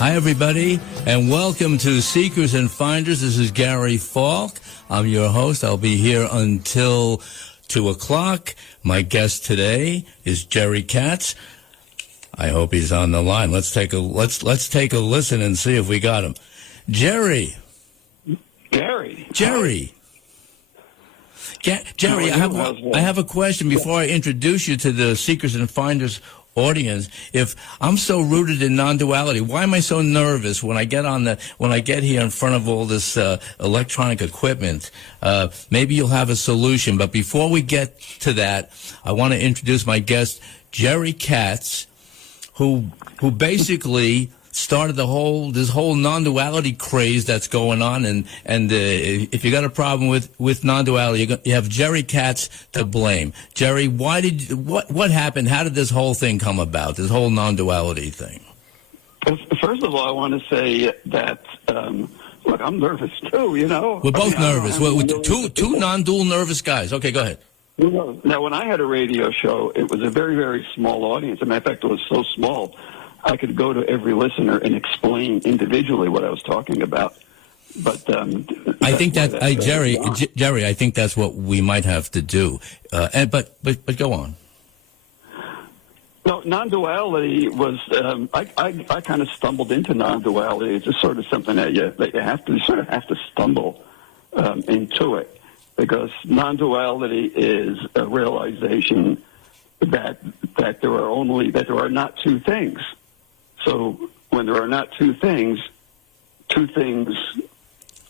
Hi, everybody, and welcome to Seekers and Finders. This is Gary Falk. I'm your host. I'll be here until 2 o'clock. My guest today is Jerry Katz. I hope he's on the line. Let's take a listen and see if we got him. Jerry. Jerry, I have a question before I introduce you to the Seekers and Finders audience. If I'm so rooted in non-duality, why am I so nervous when I get here in front of all this electronic equipment? Maybe you'll have a solution. But before we get to that, I want to introduce my guest, Jerry Katz, who basically started this whole non-duality craze that's going on, and if you got a problem with non-duality, you have Jerry Katz to blame. Jerry, what happened? How did this whole thing come about? This whole non-duality thing. First of all, I want to say that look, I'm nervous too. You know, we're both nervous. We're two non-dual nervous guys. Okay, go ahead. Now, when I had a radio show, it was a very, very small audience. As a matter of fact, it was so small, I could go to every listener and explain individually what I was talking about. But I think Jerry, I think that's what we might have to do. But go on. No, non-duality was. I kind of stumbled into non-duality. It's just sort of something that you have to stumble into it, because non-duality is a realization that there are not two things. So when there are not two things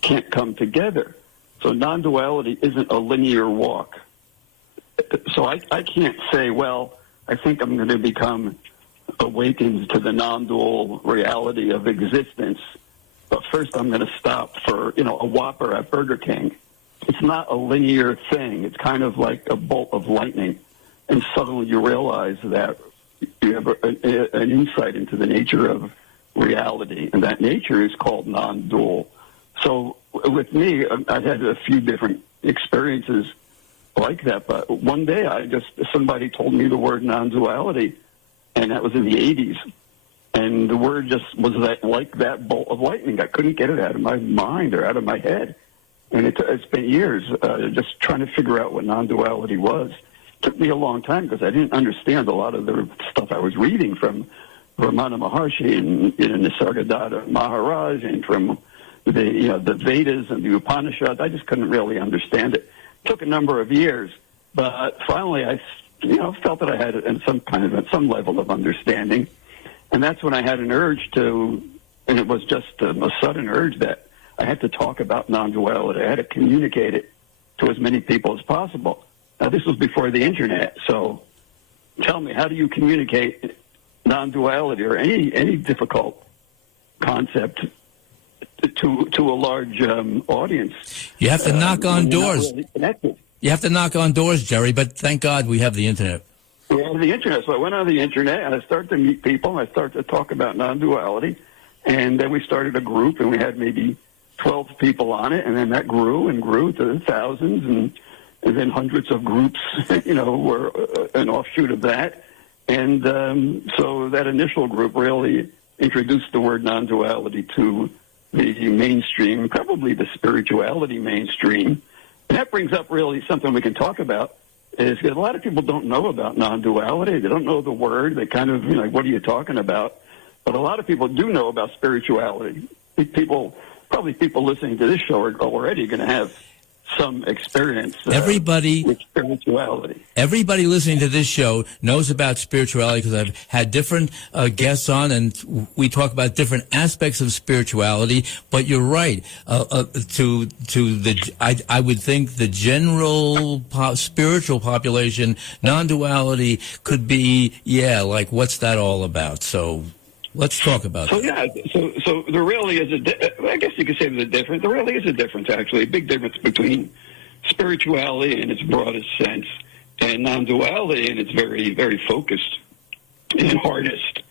can't come together. So non-duality isn't a linear walk. So I can't say, well, I think I'm going to become awakened to the non-dual reality of existence, but first I'm going to stop for, a Whopper at Burger King. It's not a linear thing. It's kind of like a bolt of lightning, and suddenly you realize that you have an insight into the nature of reality, and that nature is called non-dual. So with me, I had a few different experiences like that, but one day somebody told me the word non-duality, and that was in the 80s, and the word just was like that bolt of lightning. I couldn't get it out of my mind or out of my head, and it's been years just trying to figure out what non-duality was. Took me a long time because I didn't understand a lot of the stuff I was reading from Ramana Maharshi and Nisargadatta Maharaj and from the Vedas and the Upanishads. I just couldn't really understand it. Took a number of years, but finally I felt that I had some level of understanding, and that's when I had an urge to, and it was just a sudden urge that I had to talk about non-duality. I had to communicate it to as many people as possible. Now, this was before the Internet, so tell me, how do you communicate non-duality or any difficult concept to a large audience? You have to knock on doors. Really, you have to knock on doors, Jerry, but thank God we have the Internet. We have the Internet, so I went on the Internet, and I started to meet people, and I started to talk about non-duality, and then we started a group, and we had maybe 12 people on it, and then that grew and grew to thousands, and then hundreds of groups, were an offshoot of that. And so that initial group really introduced the word non-duality to the mainstream, probably the spirituality mainstream. And that brings up really something we can talk about, is because a lot of people don't know about non-duality. They don't know the word. They kind of, what are you talking about? But a lot of people do know about spirituality. Probably people listening to this show are already going to have some experience with spirituality. Everybody listening to this show knows about spirituality because I've had different guests on, and we talk about different aspects of spirituality. But you're right. I would think the general spiritual population, non-duality could be, like, what's that all about? So let's talk about that. So there really is I guess you could say there's a difference. There really is a difference, actually, a big difference between spirituality in its broadest sense and non-duality in its very, very focused and hardest,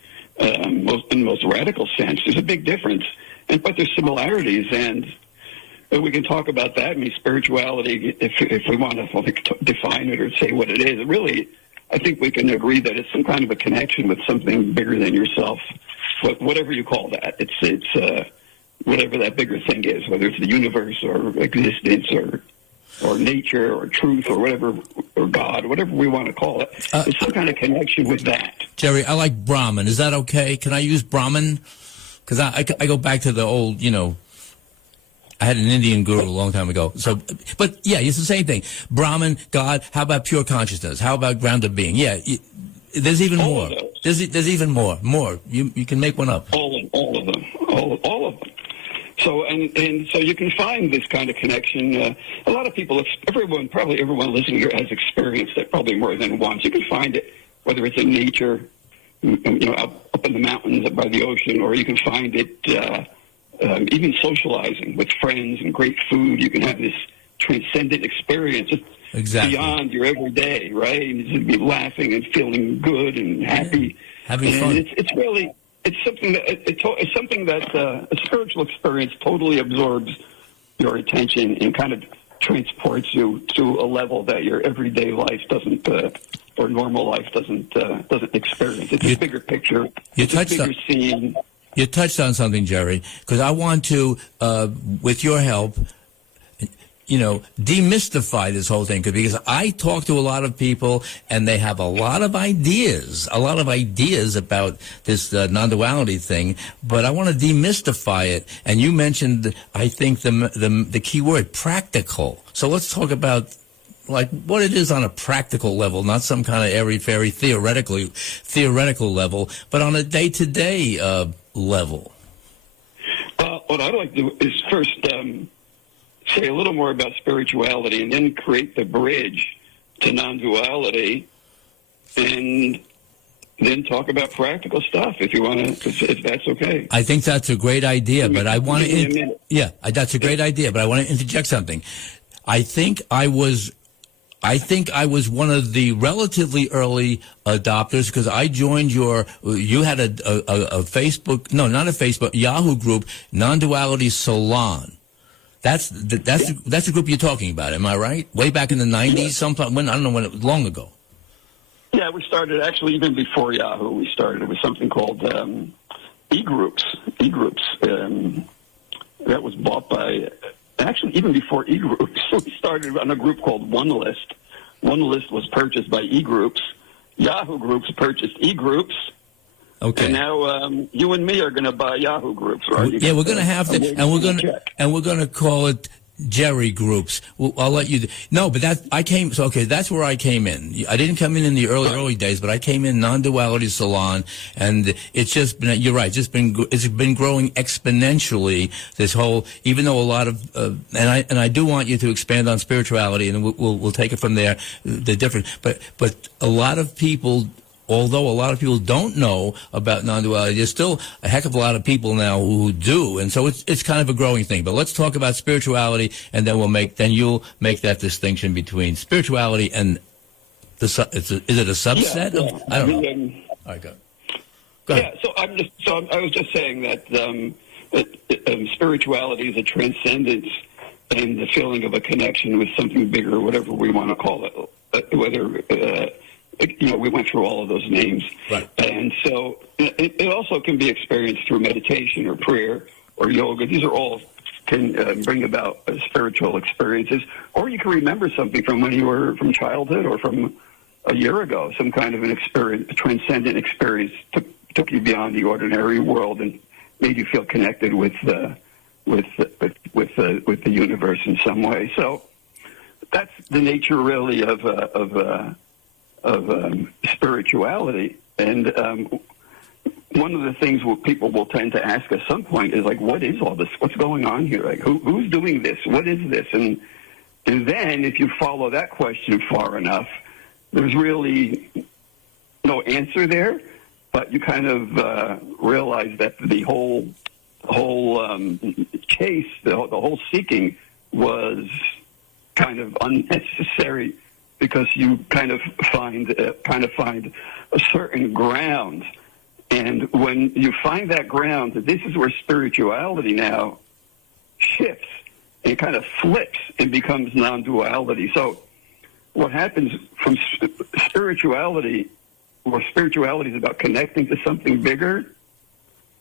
most radical sense. There's a big difference, but there's similarities, and we can talk about that. I mean, spirituality, if we want to define it or say what it is, really, I think we can agree that it's some kind of a connection with something bigger than yourself, whatever you call that. It's whatever that bigger thing is, whether it's the universe or existence or nature or truth or whatever, or God, whatever we want to call it. There's some kind of connection with that. Jerry, I like Brahman. Is that okay? Can I use Brahman? Because I go back to the old, I had an Indian guru a long time ago. So, but yeah, it's the same thing. Brahman, God. How about pure consciousness? How about grounded being? Yeah, there's even All more. of There's even more. More. You can make one up. All of them. All of them. So and so you can find this kind of connection. A lot of people, probably everyone listening here has experienced it probably more than once. You can find it whether it's in nature, up in the mountains, up by the ocean, or you can find it even socializing with friends and great food. You can have this transcendent experience. It's beyond your everyday, right? You just be laughing and feeling good and happy. Having fun. It's something that a spiritual experience totally absorbs your attention and kind of transports you to a level that your everyday life doesn't, or normal life doesn't experience. It's a bigger picture. It's a bigger scene. You touched on something, Jerry, because I want to, with your help, demystify this whole thing, because I talk to a lot of people and they have a lot of ideas about this non-duality thing, but I want to demystify it. And you mentioned, I think, the key word, practical. So let's talk about like what it is on a practical level, not some kind of airy-fairy theoretical level, but on a day-to-day level. What I'd like to do is first say a little more about spirituality and then create the bridge to non-duality, and then talk about practical stuff if you want to, if that's okay. I think that's a great idea, but I want to... that's a great idea, but I want to interject something. I think I was one of the relatively early adopters, because I joined you had a Facebook, no, not a Facebook, Yahoo group, Nonduality Salon. That's the group you're talking about, am I right? Way back in the 90s, sometime, I don't know when, it was long ago. Yeah, we started actually even before Yahoo. We started with something called e-groups. That was bought by... Actually, even before e-groups, we started on a group called One List. One List was purchased by e-groups. Yahoo Groups purchased e-groups. Okay. And now you and me are going to buy Yahoo Groups, right? Yeah, we're going to have to, and we're going to call it Jerry Groups. I'll let you. No, but that's where I came in. I didn't come in the early days, but I came in Non-Duality Salon, and it's just been. You're right. It's been growing exponentially. This whole, even though a lot of, and I do want you to expand on spirituality, and we'll take it from there. The different, but a lot of people. Although a lot of people don't know about non-duality, there's still a heck of a lot of people now who do, and so it's kind of a growing thing. But let's talk about spirituality, and then you'll make that distinction between spirituality and is it a subset? Yeah. I don't know. All right, go ahead. Yeah, I was just saying that spirituality is a transcendence and the feeling of a connection with something bigger, whatever we want to call it, whether. We went through all of those names. Right. And so it also can be experienced through meditation or prayer or yoga. These are all can bring about spiritual experiences. Or you can remember something from when you were from childhood or from a year ago, some kind of an experience, a transcendent experience took you beyond the ordinary world and made you feel connected with the universe in some way. So that's the nature really of spirituality. And one of the things people will tend to ask at some point is like, what is all this? What's going on here? Like, who's doing this? What is this? And then if you follow that question far enough, there's really no answer there, but you kind of realize that the whole chase, the whole seeking was kind of unnecessary, because you kind of find a certain ground. And when you find that ground, this is where spirituality now shifts and kind of flips and becomes non-duality. So what happens from spirituality, where spirituality is about connecting to something bigger,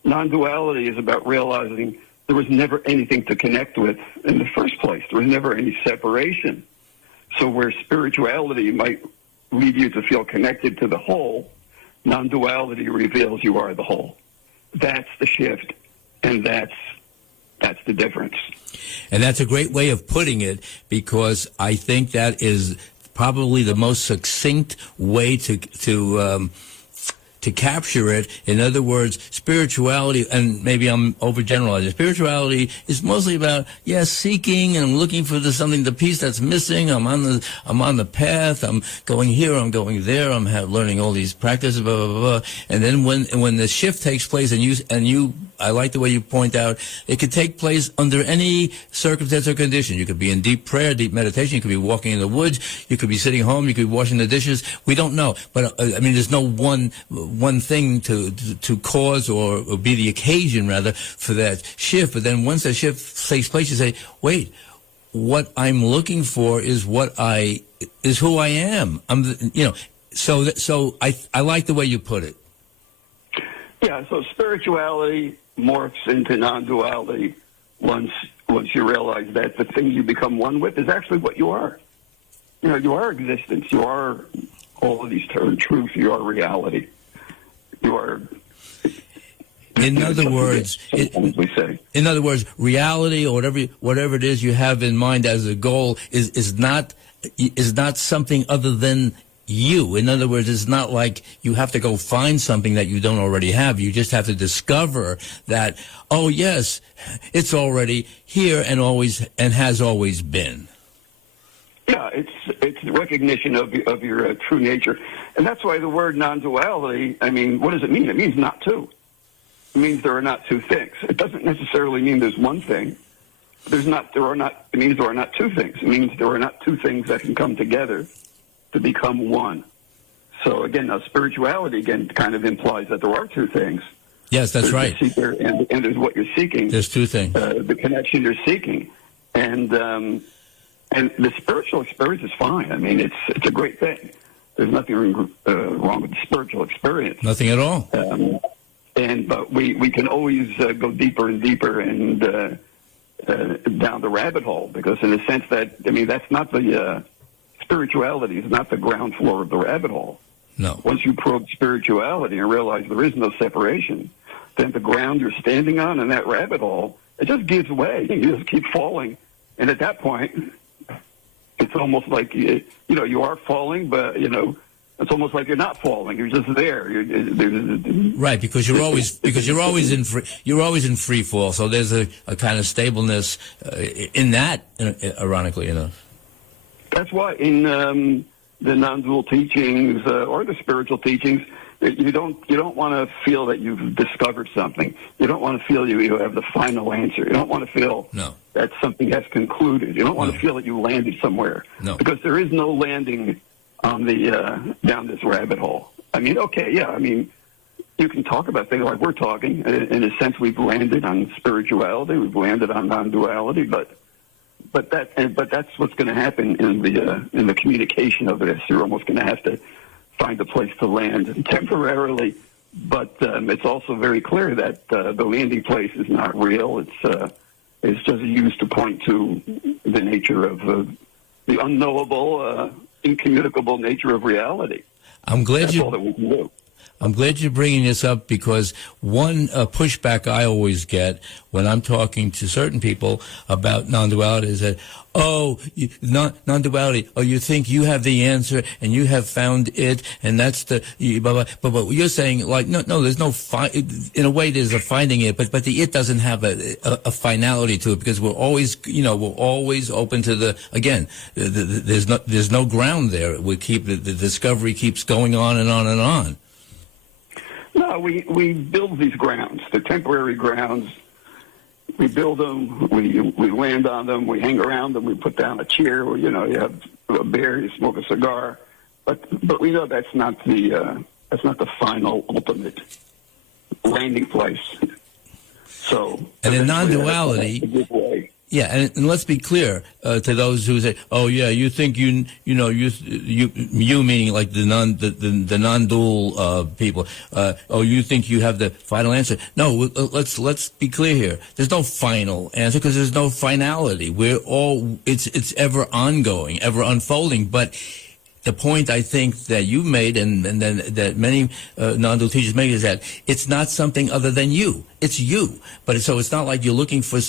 non-duality is about realizing there was never anything to connect with in the first place. There was never any separation. So where spirituality might lead you to feel connected to the whole, non-duality reveals you are the whole. That's the shift, and that's the difference. And that's a great way of putting it, because I think that is probably the most succinct way to capture it. In other words, spirituality, and maybe I'm overgeneralizing, spirituality is mostly about, seeking and looking for the piece that's missing. I'm on the path. I'm going here. I'm going there. I'm learning all these practices, blah, blah, blah, blah. And then when the shift takes place, and you, I like the way you point out, it could take place under any circumstance or condition. You could be in deep prayer, deep meditation. You could be walking in the woods. You could be sitting home. You could be washing the dishes. We don't know. But, there's no one thing to cause or be the occasion, rather, for that shift. But then once that shift takes place, you say, wait, what I'm looking for is who I am. So I like the way you put it. Yeah, so spirituality morphs into non-duality once you realize that the thing you become one with is actually what you are. You are existence. You are all of these terms, truth. You are reality. You are. In other words, reality or whatever it is you have in mind as a goal is not something other than you. In other words, it's not like you have to go find something that you don't already have. You just have to discover that, oh yes, it's already here and has always been. Yeah, it's the recognition of your true nature. And that's why the word non-duality, what does it mean? It means not two. It means there are not two things. It doesn't necessarily mean there's one thing. It means there are not two things. It means there are not two things that can come together to become one. So again, now spirituality kind of implies that there are two things. Yes, that's right. The seeker and there's what you're seeking. There's two things. The connection you're seeking. And the spiritual experience is fine. It's a great thing. There's nothing wrong with the spiritual experience. Nothing at all. But we can always go deeper and deeper and down the rabbit hole, because in the sense that, that's not the spirituality is not the ground floor of the rabbit hole. No. Once you probe spirituality and realize there is no separation, then the ground you're standing on in that rabbit hole, it just gives way. You just keep falling. And at that point, it's almost like, you are falling, but, it's almost like you're not falling. You're just there. Right, because you're always in free fall. So there's a kind of stableness in that, ironically enough. That's why in the non-dual teachings or the spiritual teachings, you don't want to feel that you've discovered something. You don't want to feel you have the final answer. You don't want to feel that something has concluded. You don't want to feel that you landed somewhere. No. Because there is no landing on the down this rabbit hole. You can talk about things like we're talking. In a sense, we've landed on spirituality. We've landed on non-duality, but that's what's going to happen in the communication of this. You're almost going to have to find a place to land temporarily, but it's also very clear that the landing place is not real. It's just used to point to the nature of the unknowable, incommunicable nature of reality. That's all that we can do. I'm glad you're bringing this up, because one pushback I always get when I'm talking to certain people about non-duality is that, non-duality, you think you have the answer and you have found it, and that's the, blah, blah. But you're saying, like, no, there's no, in a way there's a finding it, but the it doesn't have a finality to it, because we're always open to there's no ground there. The discovery keeps going on and on and on. No, we build these grounds. They're temporary grounds. We build them. We land on them. We hang around them. We put down a chair. Or, you have a beer. You smoke a cigar. But we know that's not the final, ultimate landing place. So. And in non-duality. Yeah, and let's be clear to those who say, "Oh, yeah, you think you meaning like the non-dual people. Oh, you think you have the final answer?" No, let's be clear here. There's no final answer because there's no finality. It's ever ongoing, ever unfolding. But the point I think that you made and then that many non-dual teachers make is that it's not something other than you. It's you. But so it's not like I'm looking for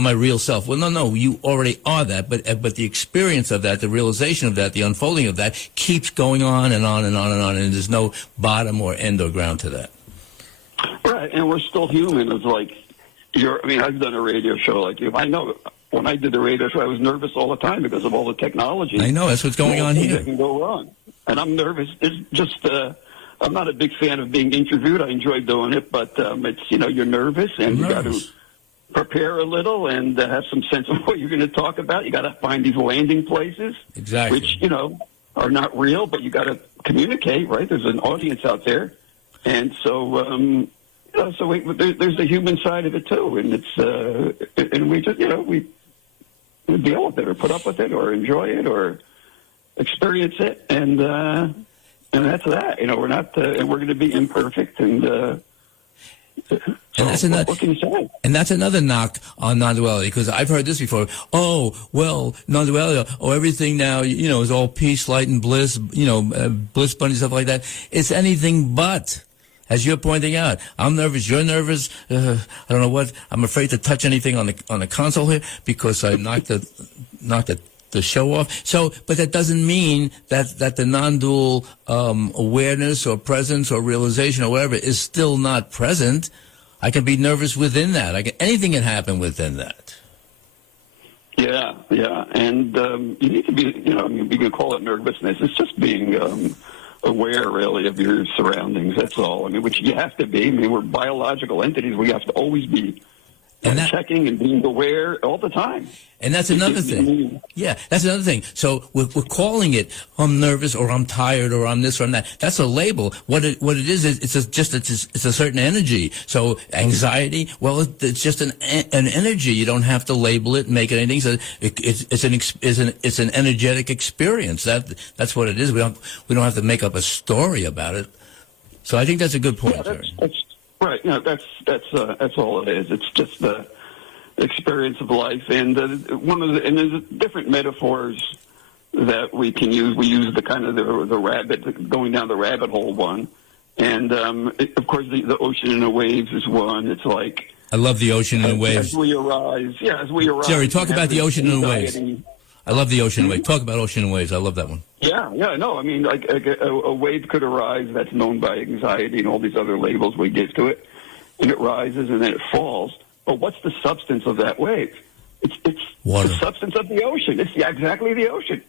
my real self. Well, no, you already are that. But the experience of that, the realization of that, the unfolding of that keeps going on and on and on and on, and there's no bottom or end or ground to that. Right, and we're still human. It's like I've done a radio show like you. I know. When I did the radio show, I was nervous all the time because of all the technology. I know, that's what's going on here. That can go wrong. And I'm nervous. It's just, I'm not a big fan of being interviewed. I enjoy doing it, but it's, you're nervous and you got to prepare a little and have some sense of what you're going to talk about. You got to find these landing places. Exactly. Which, are not real, but you got to communicate, right? There's an audience out there. And so, there's the human side of it too. And it's, and we just, we deal with it or put up with it or enjoy it or experience it, and that's that. We're not, and we're going to be imperfect, and that's another. What can you say? And that's another knock on non-duality, because I've heard this before. Oh, well, non-duality. Oh, everything now, is all peace, light, and bliss. Bliss bunny stuff like that. It's anything but. As you're pointing out, I'm nervous. You're nervous. I don't know what. I'm afraid to touch anything on the console here because I knocked the show off. So, but that doesn't mean that the non-dual awareness or presence or realization or whatever is still not present. I can be nervous within that. Anything can happen within that. Yeah, and you need to be. You can call it nervousness. It's just being. Aware, really, of your surroundings. That's all. Which you have to be. We're biological entities. We have to always be checking and being aware all the time. And that's another thing. Yeah, that's another thing. So we're calling it, I'm nervous or I'm tired or I'm this or I'm that. That's a label. What it is it's a certain energy. So anxiety, well, it's just an energy. You don't have to label it and make it anything. So it's an energetic experience. That's what it is. We don't have to make up a story about it. So I think that's a good point, Jerry. That's right. That's all it is. It's just the experience of life, and there's different metaphors that we can use. We use the kind of the rabbit going down the rabbit hole one, and of course the ocean and the waves is one. It's like I love the ocean and the waves. As we arise. Jerry, talk about the ocean and the waves. I love the ocean and waves. Talk about ocean and waves. I love that one. Yeah, no. Like a wave could arise that's known by anxiety and all these other labels we give to it, and it rises and then it falls. But what's the substance of that wave? It's water. The substance of the ocean. It's exactly the ocean.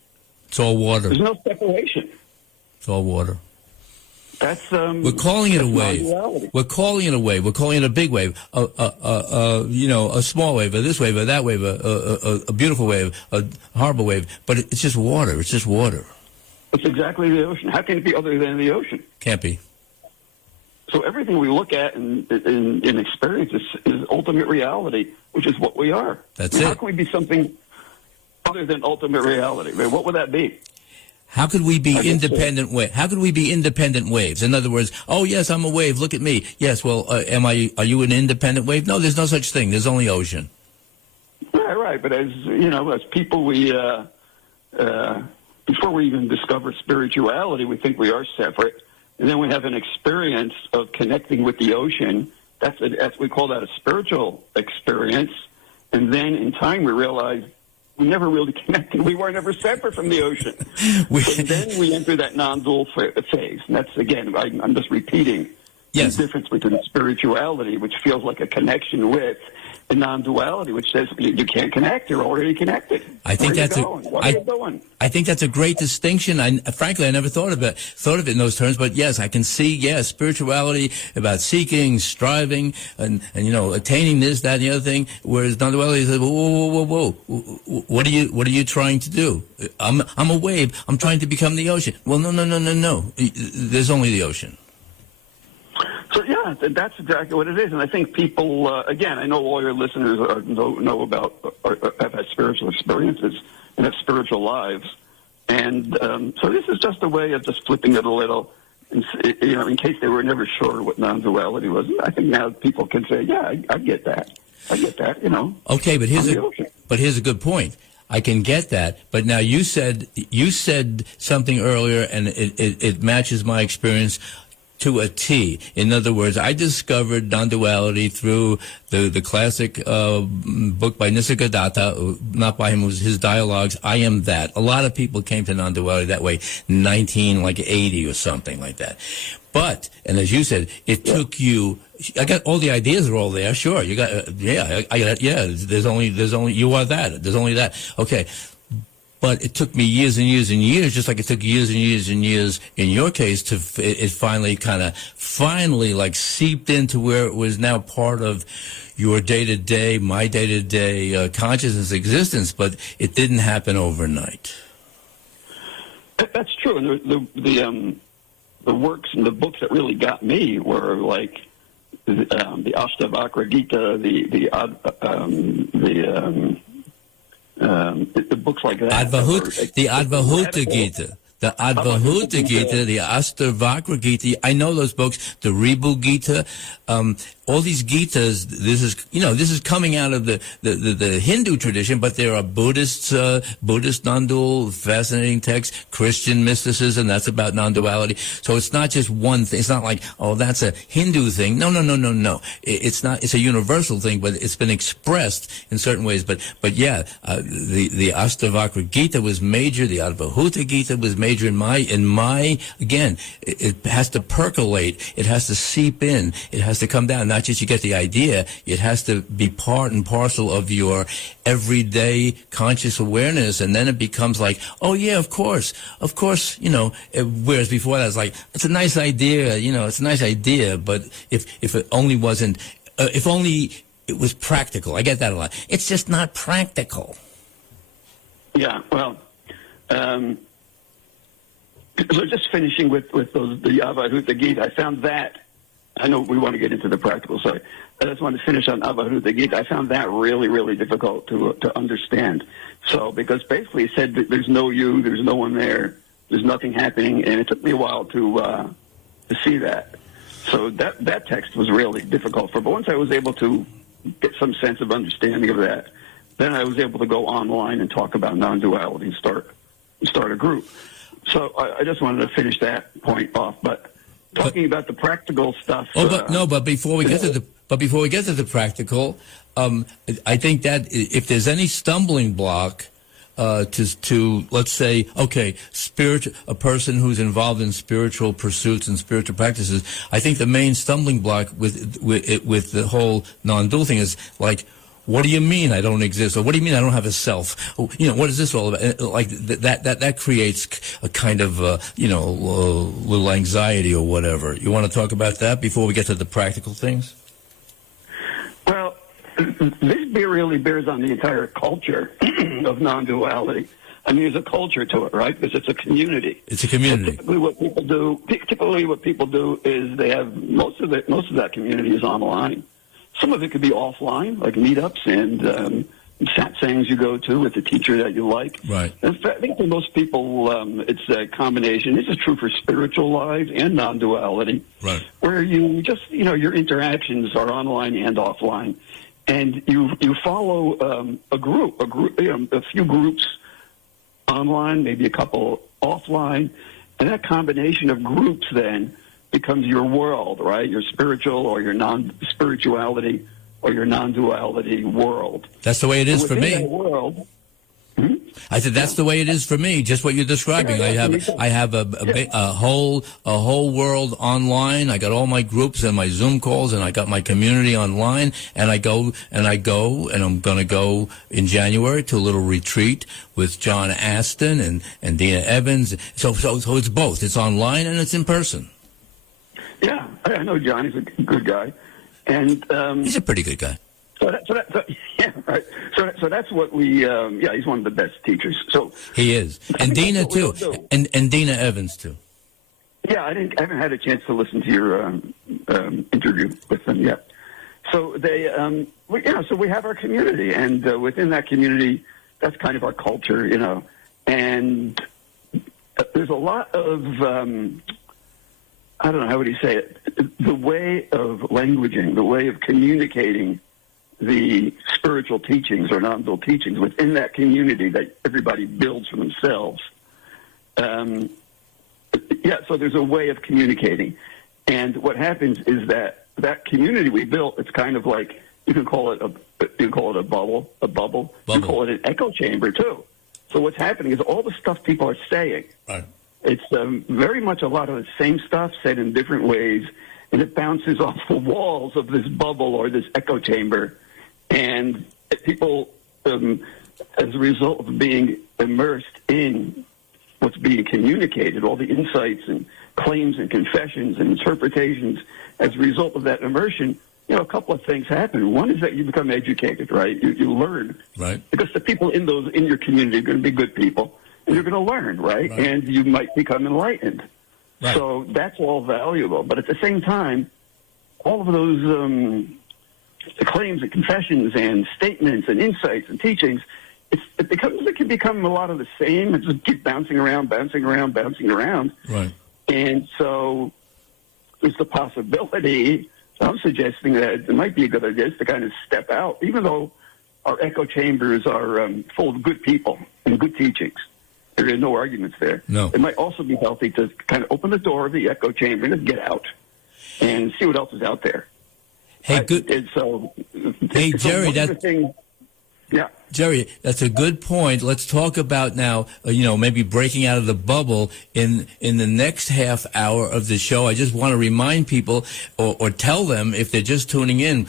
It's all water. There's no separation. It's all water. That's we're calling it a wave. We're calling it a wave. We're calling it a big wave. A small wave, or this wave, or that wave, a beautiful wave, a horrible wave. But it's just water. It's just water. It's exactly the ocean. How can it be other than the ocean? Can't be. So everything we look at and experience is ultimate reality, which is what we are. That's it. How can we be something other than ultimate reality? What would that be? How could we be independent waves? How could we be independent waves? In other words, oh yes, I'm a wave. Look at me. Yes, well, are you an independent wave? No, there's no such thing. There's only ocean. Right. But as people, we before we even discover spirituality, we think we are separate. And then we have an experience of connecting with the ocean. We call that a spiritual experience. And then in time we realize we never really connected. We weren't ever separate from the ocean. And then we enter that non-dual phase. And that's, again, I'm just repeating the difference between spirituality, which feels like a connection with, and non-duality, which says you can't connect. You're already connected. I think What are you doing? I think that's a great distinction. Frankly, I never thought of it in those terms. But yes, I can see. Yes, spirituality about seeking, striving, and attaining this, that, and the other thing. Whereas non-duality says, whoa. What are you trying to do? I'm a wave. I'm trying to become the ocean. Well, no. There's only the ocean. So yeah, that's exactly what it is, and I think people, again, I know all your listeners know about, or have had spiritual experiences and have spiritual lives, and so this is just a way of just flipping it a little, and, in case they were never sure what non-duality was. I think now people can say, yeah, I get that. I get that. Okay, but here's a good point. I can get that, but now you said something earlier, and it matches my experience to a T. In other words, I discovered non-duality through the classic book by Nisargadatta, not by him, it was his dialogues, I Am That. A lot of people came to non-duality that way, 1980 or something like that. But, and as you said, it took you, I got all the ideas are all there, sure. You got, there's only, you are that, there's only that. Okay. But it took me years and years and years, just like it took years and years and years in your case it finally like seeped into where it was now part of your day-to-day, my day-to-day consciousness existence, but it didn't happen overnight. That's true. And the works and the books that really got me were like the Ashtavakra Gita, the books like that. The Advahuta Gita. The Advahuta Gita, the Ashtavakra Gita, I know those books, the Ribu Gita, all these Gitas, this is coming out of the Hindu tradition, but there are Buddhist non-dual, fascinating texts, Christian mysticism, that's about non-duality. So it's not just one thing. It's not like, oh, that's a Hindu thing. No. It's not, it's a universal thing, but it's been expressed in certain ways. But yeah, the Ashtavakra Gita was major, the Advahuta Gita was major in my, again, it has to percolate, it has to seep in, it has to come down. Not just you get the idea, it has to be part and parcel of your everyday conscious awareness, and then it becomes like, oh yeah, of course, whereas before that was like, it's a nice idea, but if it only wasn't, if only it was practical. I get that a lot. It's just not practical. Yeah, well, so just finishing with the Avadhuta Gita, I found that, I know we want to get into the practical side. I just want to finish on Avadhuta Gita. I found that really, really difficult to understand. So, because basically it said that there's no you, there's no one there, there's nothing happening, and it took me a while to see that. So that text was really difficult but once I was able to get some sense of understanding of that, then I was able to go online and talk about non-duality and start a group. So I just wanted to finish that point off, but talking about the practical stuff. But before we get to the practical, I think that if there's any stumbling block to let's say, okay, a person who's involved in spiritual pursuits and spiritual practices, I think the main stumbling block with the whole non-dual thing is like, what do you mean I don't exist? Or what do you mean I don't have a self? What is this all about? Like that creates a kind of little anxiety or whatever. You want to talk about that before we get to the practical things? Well, this really bears on the entire culture of non-duality. I mean, there's a culture to it, right? Because it's a community. It's a community. So typically, what people do is they have most of that community is online. Some of it could be offline, like meetups and satsangs you go to with the teacher that you like. Right. In fact, I think for most people, it's a combination. This is true for spiritual lives and non-duality. Right. Where you just, your interactions are online and offline. And you follow a few groups online, maybe a couple offline. And that combination of groups then becomes your world, right? Your spiritual or your non-spirituality or your non-duality world. That's the way it is for me. That world, I said that's the way it is for me. Just what you're describing. I have a whole world online. I got all my groups and my Zoom calls, and I got my community online. And I go, and I'm going to go in January to a little retreat with John Aston and Dina Evans. So it's both. It's online and it's in person. Yeah, I know John. He's a good guy, and he's a pretty good guy. Yeah, right. So that's what we. He's one of the best teachers. So he is, and Dina too, and Dina Evans too. Yeah, I haven't had a chance to listen to your interview with them yet. So so we have our community, and within that community, that's kind of our culture, and there's a lot of, I don't know, how would you say it, the way of languaging, the way of communicating the spiritual teachings or non-dual teachings within that community that everybody builds for themselves. So there's a way of communicating. And what happens is that community we built, it's kind of like, you can call it a bubble. You can call it an echo chamber too. So what's happening is all the stuff people are saying, right. It's very much a lot of the same stuff said in different ways, and it bounces off the walls of this bubble or this echo chamber. And people, as a result of being immersed in what's being communicated, all the insights and claims and confessions and interpretations, as a result of that immersion, a couple of things happen. One is that you become educated, right? You learn. Right. Because the people in your community are going to be good people, and you're going to learn, right? And you might become enlightened. Right. So that's all valuable. But at the same time, all of those claims and confessions and statements and insights and teachings, it can become a lot of the same. It just keep bouncing around. Right. And so there's the possibility, I'm suggesting that it might be a good idea to kind of step out, even though our echo chambers are full of good people and good teachings. There are no arguments there. No. It might also be healthy to kind of open the door of the echo chamber and get out and see what else is out there. Hey, good. Hey, Jerry, Jerry, that's a good point. Let's talk about now, maybe breaking out of the bubble in the next half hour of the show. I just want to remind people or tell them, if they're just tuning in,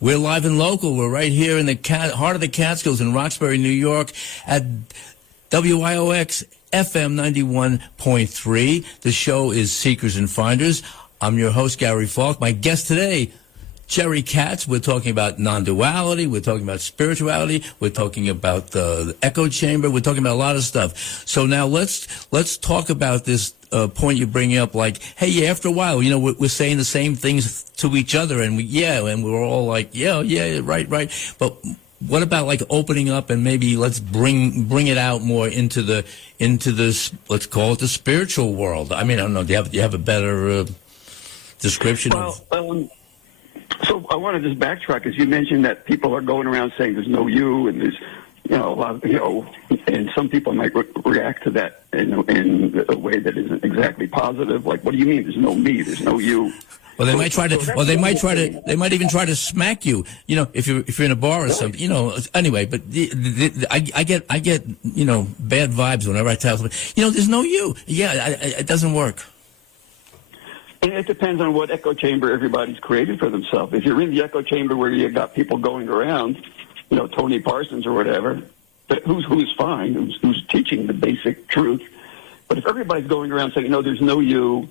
we're live and local. We're right here in the heart of the Catskills in Roxbury, New York at WIOX FM 91.3. The show is Seekers and Finders. I'm your host, Gary Falk. My guest today, Jerry Katz. We're talking about non-duality. We're talking about spirituality. We're talking about the echo chamber. We're talking about a lot of stuff. So now let's talk about this point you bring up. Like, hey, after a while, we're saying the same things to each other, and we're all like, yeah, right. But what about like opening up and maybe let's bring it out more into this, let's call it the spiritual world? I mean, I don't know. Do you have a better description of? So I want to just backtrack, because you mentioned that people are going around saying there's no you, and there's, a lot of, and some people might react to that in a way that isn't exactly positive. Like, what do you mean there's no me, there's no you? Well, they might try to. Well, they might even try to smack you. If you're in a bar or something. Anyway. But I get bad vibes whenever I tell somebody, there's no you. Yeah, it doesn't work. And it depends on what echo chamber everybody's created for themselves. If you're in the echo chamber where you got people going around, Tony Parsons or whatever, who's fine, who's teaching the basic truth. But if everybody's going around saying, there's no you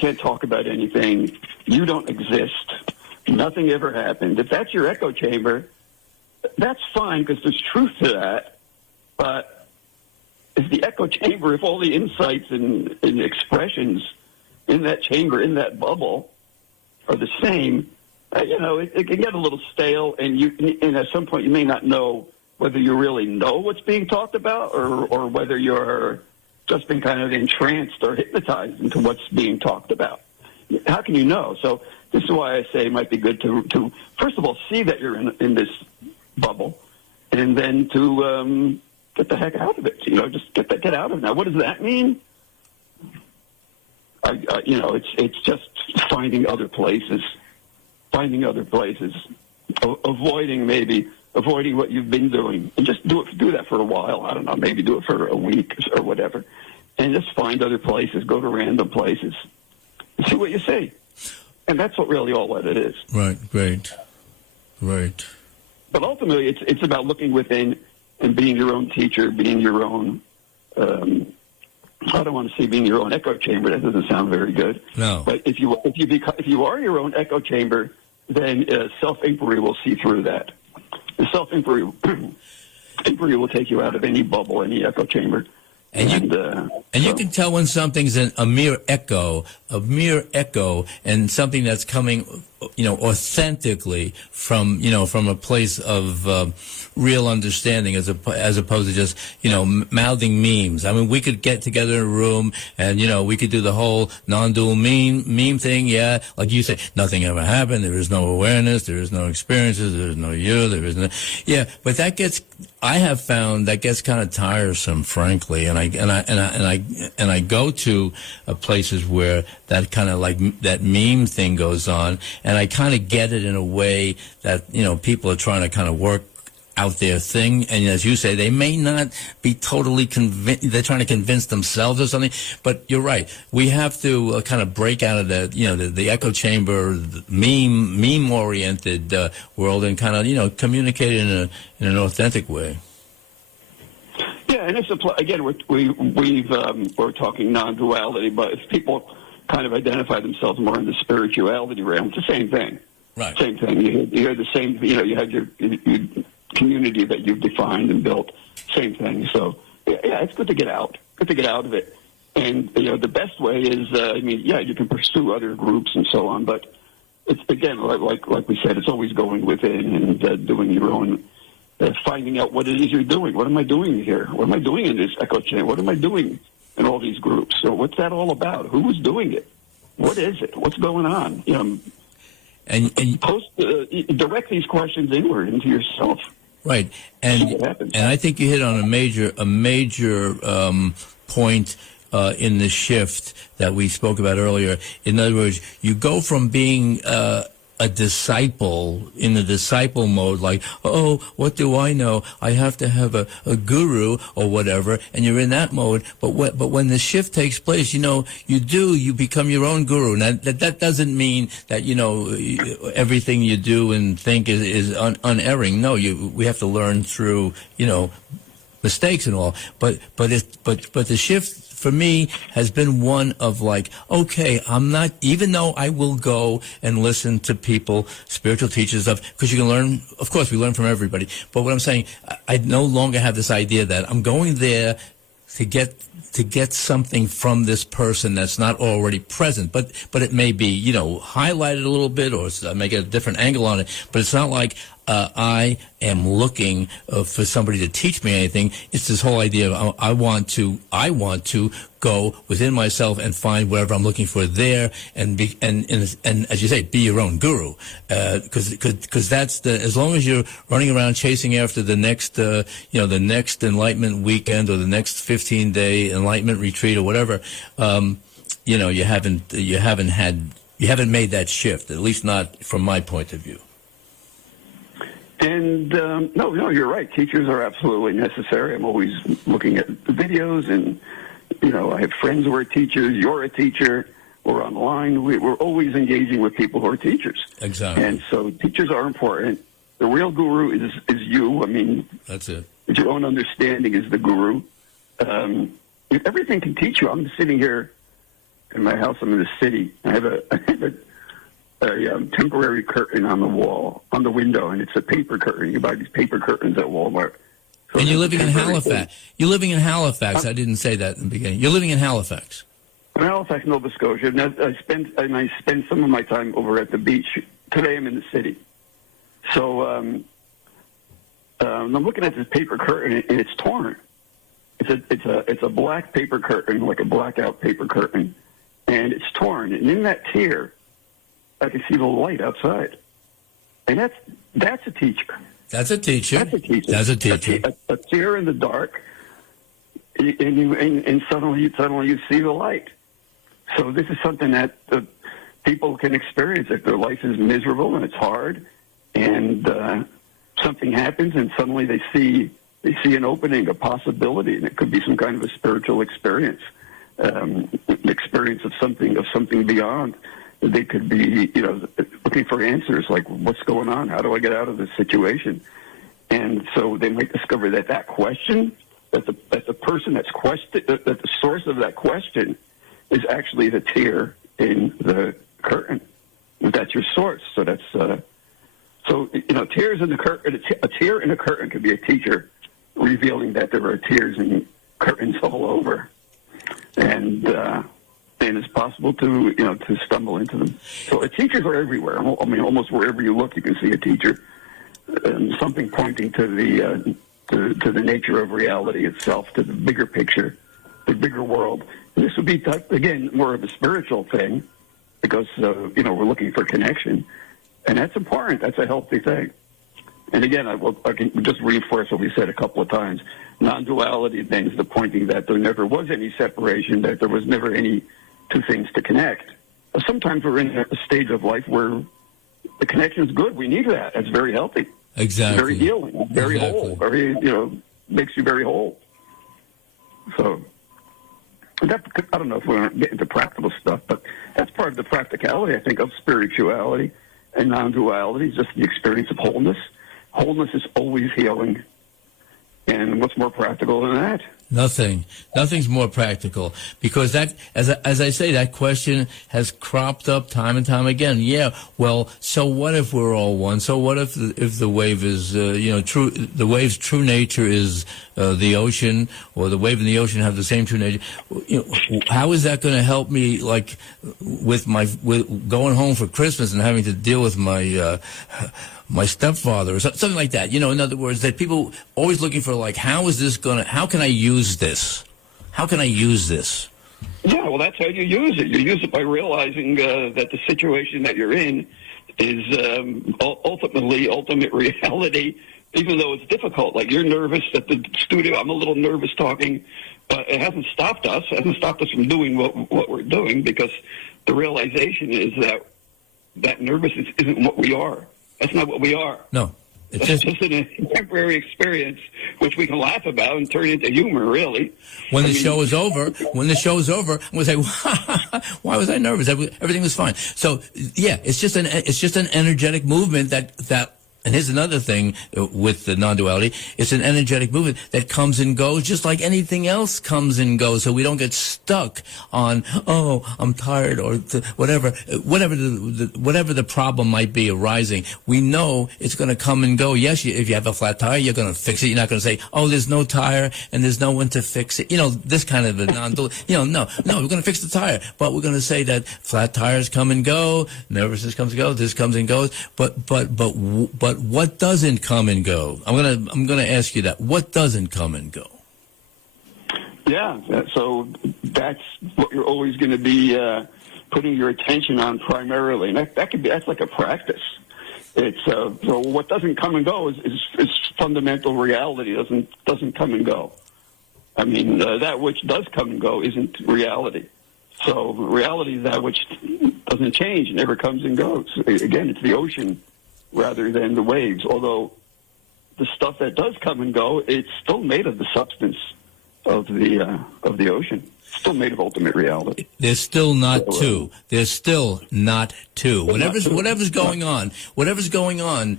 can't talk about anything, you don't exist, nothing ever happened. If that's your echo chamber, that's fine, because there's truth to that. But if the echo chamber, if all the insights and expressions in that chamber, in that bubble, are the same, it can get a little stale, and at some point you may not know whether you really know what's being talked about, or whether you're just been kind of entranced or hypnotized into what's being talked about. How can you know? So this is why I say it might be good to first of all, see that you're in this bubble, and then to get the heck out of it. Just get out of it. Now, what does that mean? It's just finding other places, avoiding what you've been doing, and just do that for a while. I don't know, maybe do it for a week or whatever, and just find other places, go to random places, and see what you see. And that's really all that it is. Right, great. But ultimately, it's about looking within and being your own teacher, being your own. I don't want to say being your own echo chamber. That doesn't sound very good. No. But if you are your own echo chamber, then self-inquiry will see through that. The self-inquiry will take you out of any bubble, any echo chamber, And you can tell when something's a mere echo, and something that's coming, authentically from a place of real understanding, as opposed to just mouthing memes. I mean, we could get together in a room and we could do the whole non-dual meme thing. Yeah, like you say, nothing ever happened. There is no awareness. There is no experiences. There is no you. There is no. Yeah, but I have found that gets kind of tiresome, frankly, and I go to places where that kind of like that meme thing goes on, and I kind of get it in a way that people are trying to kind of work out their thing, and as you say, they may not be totally convinced. They're trying to convince themselves or something. But you're right. We have to kind of break out of the echo chamber, the meme oriented world, and kind of communicate in an authentic way. Yeah, and it's again we're talking non-duality, but if people kind of identify themselves more in the spirituality realm, it's the same thing. Right. Same thing. You hear the same. You have your community that you've defined and built. Same thing. So yeah, it's good to get out. Good to get out of it. And the best way is, you can pursue other groups and so on, but it's again like we said, it's always going within and doing your own. Finding out what it is you're doing. What am I doing here? What am I doing in this echo chamber? What am I doing in all these groups? So what's that all about? Who is doing it? What is it? What's going on? And direct these questions inward into yourself. Right, and I think you hit on a major point in the shift that we spoke about earlier. In other words, you go from being a disciple in the disciple mode, like, oh, what do I know? I have to have a guru or whatever, and you're in that mode. But when the shift takes place, you become your own guru. Now, that doesn't mean that everything you do and think is unerring. No, we have to learn through mistakes and all. But the shift for me has been one of like, okay, I'm not, even though I will go and listen to people, spiritual teachers, because you can learn, of course, we learn from everybody. But what I'm saying, I no longer have this idea that I'm going there to get something from this person that's not already present, but it may be highlighted a little bit or make a different angle on it. But it's not like I am looking for somebody to teach me anything. It's this whole idea of I want to go within myself and find whatever I'm looking for there, and as you say, be your own guru, because that's as long as you're running around chasing after the next the next enlightenment weekend or the next 15-day enlightenment retreat or whatever, you haven't made that shift, at least not from my point of view. And no, you're right. Teachers are absolutely necessary. I'm always looking at the videos, and I have friends who are teachers. You're a teacher. We're online. We're always engaging with people who are teachers. Exactly. And so teachers are important. The real guru is you. I mean, that's it. Your own understanding is the guru. Everything can teach you. I'm sitting here in my house. I'm in the city. I have a temporary curtain on the wall, on the window, and it's a paper curtain. You buy these paper curtains at Walmart. So and you're living in Halifax. You're living in Halifax. I didn't say that in the beginning. You're living in Halifax. In Halifax, Nova Scotia. And I spend some of my time over at the beach. Today I'm in the city. So I'm looking at this paper curtain, and it's torn. It's a black paper curtain, like a blackout paper curtain, and it's torn. And in that tear, I can see the light outside. And that's a teacher. That's a teacher. That's a teacher. That's a teacher. A tear in the dark, and suddenly you see the light. So this is something that people can experience if their life is miserable and it's hard, and something happens, and suddenly they see an opening, a possibility, and it could be some kind of a spiritual experience, experience of something beyond. They could be, looking for answers, like what's going on? How do I get out of this situation? And so they might discover that question, that the person that the source of that question is actually the tear in the curtain. That's your source. So that's tears in the curtain. A tear in a curtain could be a teacher revealing that there are tears currents all over, and it's possible to to stumble into them. So teachers are everywhere. I mean, almost wherever you look, you can see a teacher. Something pointing to the nature of reality itself, to the bigger picture, the bigger world. And this would be, again, more of a spiritual thing, because we're looking for connection, and that's important. That's a healthy thing. And again, I can just reinforce what we said a couple of times. Non-duality things, the pointing that there never was any separation, that there was never any two things to connect. Sometimes we're in a stage of life where the connection is good. We need that. That's very healthy. Exactly. Very healing. Very whole. Very, makes you very whole. So, I don't know if we're going to get into practical stuff, but that's part of the practicality, I think, of spirituality and non-duality, just the experience of wholeness. Wholeness is always healing. And what's more practical than that? Nothing's more practical, because that, as I say, that question has cropped up time and time again. Yeah, well, so what if we're all one? So what if the wave is, true? The wave's true nature is the ocean, or the wave and the ocean have the same true nature. How is that going to help me, like, with going home for Christmas and having to deal with my stepfather or something like that? In other words, that people always looking for, like, how can I use this? How can I use this? Yeah, well, that's how you use it. You use it by realizing that the situation that you're in is ultimate reality, even though it's difficult. Like, you're nervous at the studio. I'm a little nervous talking, but it hasn't stopped us. It hasn't stopped us from doing what we're doing, because the realization is that nervousness isn't what we are. That's not what we are. No. It's just a temporary experience, which we can laugh about and turn into humor, really. When the show is over, I'm going to say, why was I nervous? Everything was fine. So, yeah, it's just an energetic movement that. And here's another thing with the non-duality. It's an energetic movement that comes and goes just like anything else comes and goes. So we don't get stuck on, I'm tired, or whatever the problem might be arising. We know it's going to come and go. Yes, if you have a flat tire, you're going to fix it. You're not going to say, there's no tire and there's no one to fix it. This kind of a no, we're going to fix the tire. But we're going to say that flat tires come and go, nervousness comes and goes, this comes and goes. But what doesn't come and go? I'm gonna ask you that. What doesn't come and go? Yeah, so that's what you're always going to be putting your attention on primarily, and that's like a practice. It's so what doesn't come and go is fundamental reality. Doesn't come and go. I mean, that which does come and go isn't reality. So reality is that which doesn't change, never comes and goes. Again, it's the ocean rather than the waves, although the stuff that does come and go, it's still made of the substance of the ocean. It's still made of ultimate reality. There's still not two. There's still not two. Whatever's going on,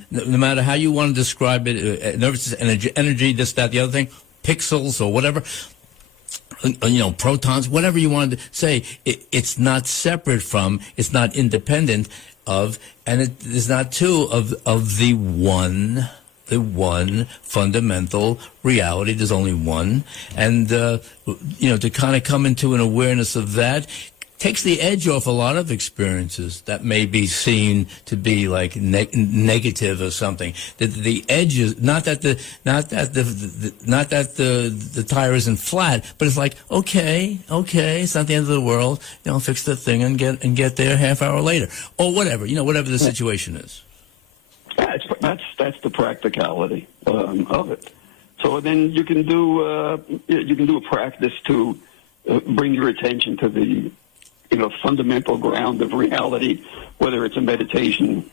no matter how you want to describe it, nervousness, energy, this, that, the other thing, pixels or whatever, protons, whatever you wanted to say, it's not separate from, it's not independent of, and it is not two of the one fundamental reality. There's only one, and to kind of come into an awareness of that takes the edge off a lot of experiences that may be seen to be like negative or something. The edge is not that the tire isn't flat, but it's like okay, it's not the end of the world. Fix the thing and get there a half hour later or whatever. Whatever the situation is. Yeah, that's the practicality of it. So then you can do a practice to bring your attention to the fundamental ground of reality, whether it's a meditation,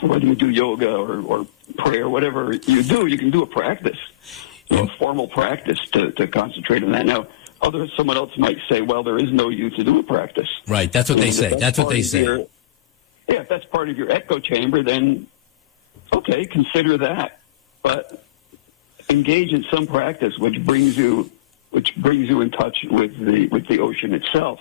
whether you do yoga or prayer, whatever you do, you can do a practice, formal practice to concentrate on that. Now, someone else might say, well, there is no you to do a practice. Right, that's what they say. That's what they say. If that's part of your echo chamber, then okay, consider that. But engage in some practice which brings you in touch with the ocean itself.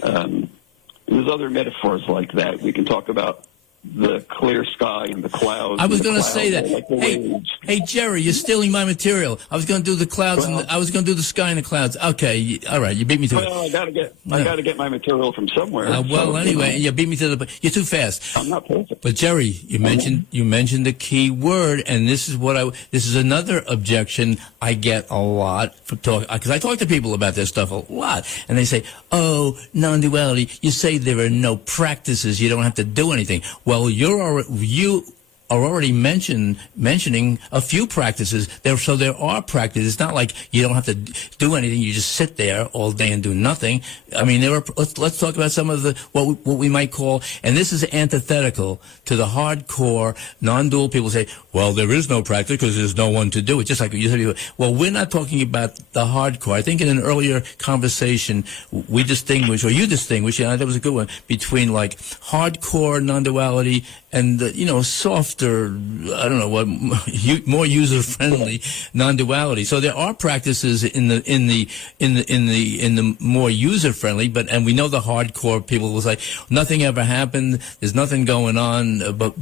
There's other metaphors like that. We can talk about the clear sky and the clouds. I was going to say that. Like the waves. Hey, Jerry, you're stealing my material. I was going to do the clouds, and I was going to do the sky and the clouds. Okay, all right, you beat me to it. Well, I got to get my material from somewhere. Anyway, you beat me to the. You're too fast. I'm not perfect. But Jerry, you mentioned the key word, and this is another objection I get a lot from because I talk to people about this stuff a lot, and they say, "Oh, non-duality. You say there are no practices. You don't have to do anything." Well, you are already mentioning a few practices there, so there are practices. It's not like you don't have to do anything. You just sit there all day and do nothing. I mean, let's talk about some of the what we might call, and this is antithetical to the hardcore non-dual people say, well, there is no practice because there's no one to do it. Just like you said, well, we're not talking about the hardcore. I think in an earlier conversation we distinguished, or you distinguished, and that was a good one, between like hardcore non-duality and softer, I don't know what, more user-friendly non-duality. So there are practices in the more user-friendly, and we know the hardcore people will say nothing ever happened. There's nothing going on. But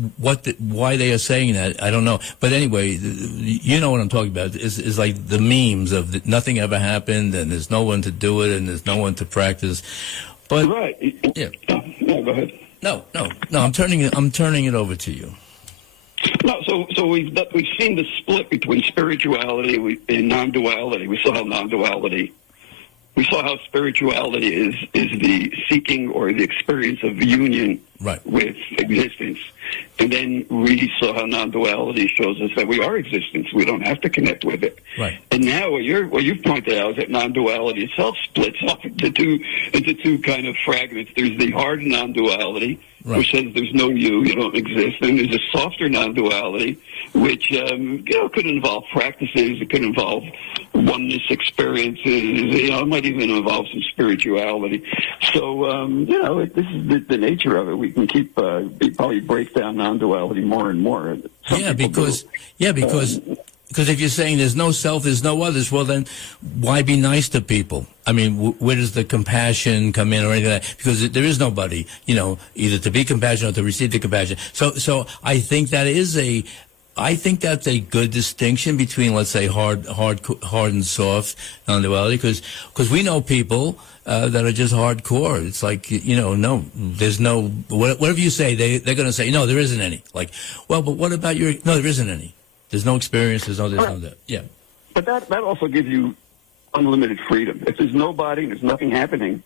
why they are saying that, I don't know. But anyway, you know what I'm talking about. Is like the memes of nothing ever happened, and there's no one to do it, and there's no one to practice. But right. Yeah. No, go ahead. No. I'm turning it over to you. No, so we've seen the split between spirituality and non-duality. We saw how spirituality is the seeking or the experience of union with existence. And then we saw how non-duality shows us that we are existence. We don't have to connect with it. Right. And now what you've pointed out is that non-duality itself splits off into two kind of fragments. There's the hard non-duality, which says there's no you don't exist. And there's a softer non-duality, which could involve practices. It could involve oneness experiences. It might even involve some spirituality. So this is the nature of it. We can keep probably break down non-duality more and more. Because if you're saying there's no self, there's no others, well then why be nice to people? I mean, where does the compassion come in or anything like that? Because there is nobody, either to be compassionate or to receive the compassion. So I think that's a good distinction between, let's say, hard and soft non-duality, because we know people that are just hardcore. It's like, no, there's no, whatever you say, they're going to say, no, there isn't any. Like, well, but what about no, there isn't any. There's no experience, there's no this, no that. Yeah. But that also gives you unlimited freedom. If there's nobody and there's nothing happening,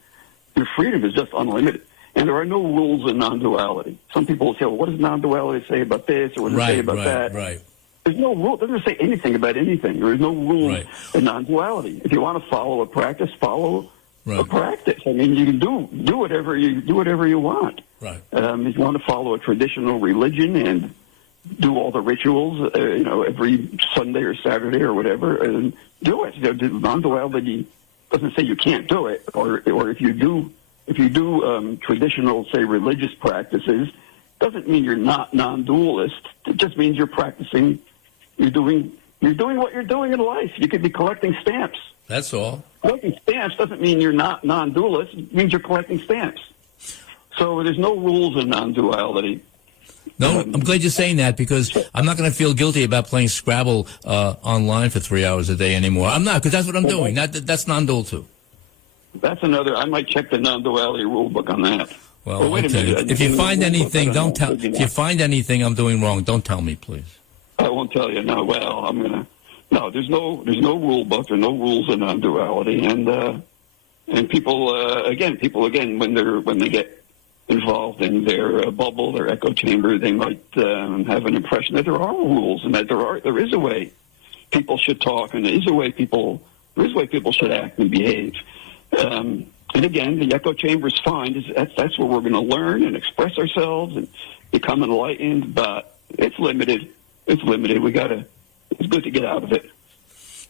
your freedom is just unlimited. And there are no rules in non-duality. Some people will say, well, what does non-duality say about this or what does it say about that? Right. There's no rule. It doesn't say anything about anything. There is no rule in non-duality. If you want to follow a practice, follow a practice. I mean, you can do whatever you want. Right. If you want to follow a traditional religion and do all the rituals, every Sunday or Saturday or whatever, and do it. Non-duality doesn't say you can't do it, or if you do traditional, say, religious practices, doesn't mean you're not non-dualist. It just means you're practicing. You're doing what you're doing in life. You could be collecting stamps. That's all. Collecting stamps doesn't mean you're not non-dualist. It means you're collecting stamps. So there's no rules in non-duality. No, I'm glad you're saying that, because I'm not going to feel guilty about playing Scrabble online for 3 hours a day anymore. I'm not, because that's what I'm doing. That's non-dual too. That's another. I might check the non-duality rule book on that. Well, wait a minute. If you find anything, don't tell. If you find anything I'm doing wrong, don't tell me, please. I won't tell you. No. Well, I'm gonna. No, there's no rule book. There are no rules in non-duality, and people again when they get involved in their bubble, their echo chamber, they might have an impression that there are rules and that there is a way people should talk, and there is a way people should act and behave. And again, the echo chamber is fine. That's where we're going to learn and express ourselves and become enlightened, but it's limited. It's limited. It's good to get out of it.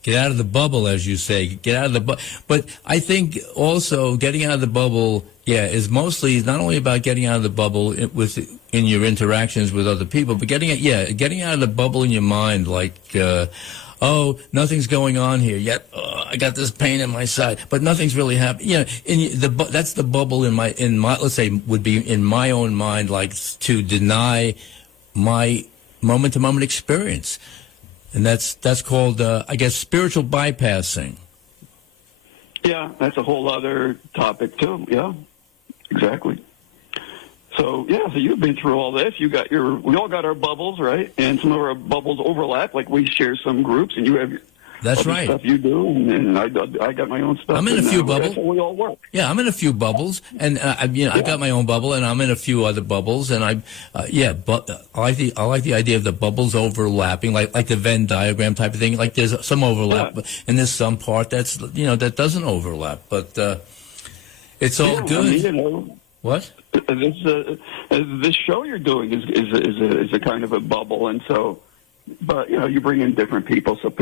Get out of the bubble, as you say. Get out of the bubble. But I think also getting out of the bubble, is mostly not only about getting out of the bubble in your interactions with other people, but getting out of the bubble in your mind, like, oh, nothing's going on here yet. I got this pain in my side, but nothing's really happening. You know, that's the bubble in my let's say would be in my own mind, like to deny my moment-to-moment experience, and that's called I guess spiritual bypassing. Yeah, that's a whole other topic too. Yeah, exactly. So yeah, so you've been through all this. We all got our bubbles, right? And some of our bubbles overlap. Like we share some groups, and you have that's other right stuff you do, and I got my own stuff. I'm in a few bubbles. That's how we all work. Yeah, I'm in a few bubbles, and I got my own bubble, and I'm in a few other bubbles, and but I like the idea of the bubbles overlapping, like the Venn diagram type of thing. Like there's some overlap, and there's some part that's that doesn't overlap, but it's all good. I mean, What? This show you're doing is a kind of a bubble, and so, but you bring in different people, so